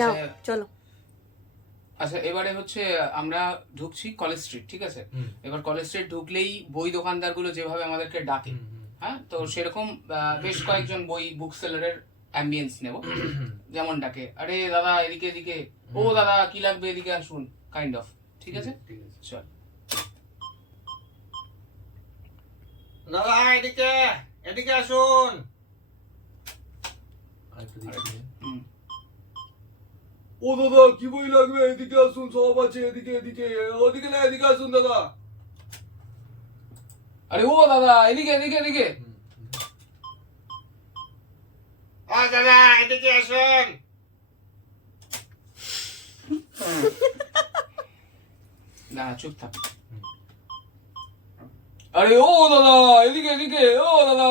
নাও আচ্ছা চলো। আচ্ছা এবারে হচ্ছে আমরা ঢুকছি কলেজ স্ট্রিট, ঠিক আছে? এবার কলেজ স্ট্রিট ঢুকলেই বই দোকানদারগুলো যেভাবে আমাদেরকে ডাকে, হ্যাঁ, তো সেরকম বেশ কয়েকজন বই বুক সেলারের অ্যাম্বিয়েন্স নেব। যেমন ডাকে, আরে দাদা এদিকে এদিকে, ও দাদা কি লাগবে এদিকে আসুন, কাইন্ড অফ, ঠিক আছে? চল দাদা এদিকে এদিকে আসুন। হুম। ও দাদা কি বই লাগবে, এদিকে আসুন, সব আছে এদিকে এদিকে, ওদিকে না এদিকে আসুন দাদা। আরে ও দাদা এদিকে এদিকে এদিকে, ও দাদা এদিকে আসুন। না চুপ থাক। আরে ও দাদা এদিকে এদিকে, ও দাদা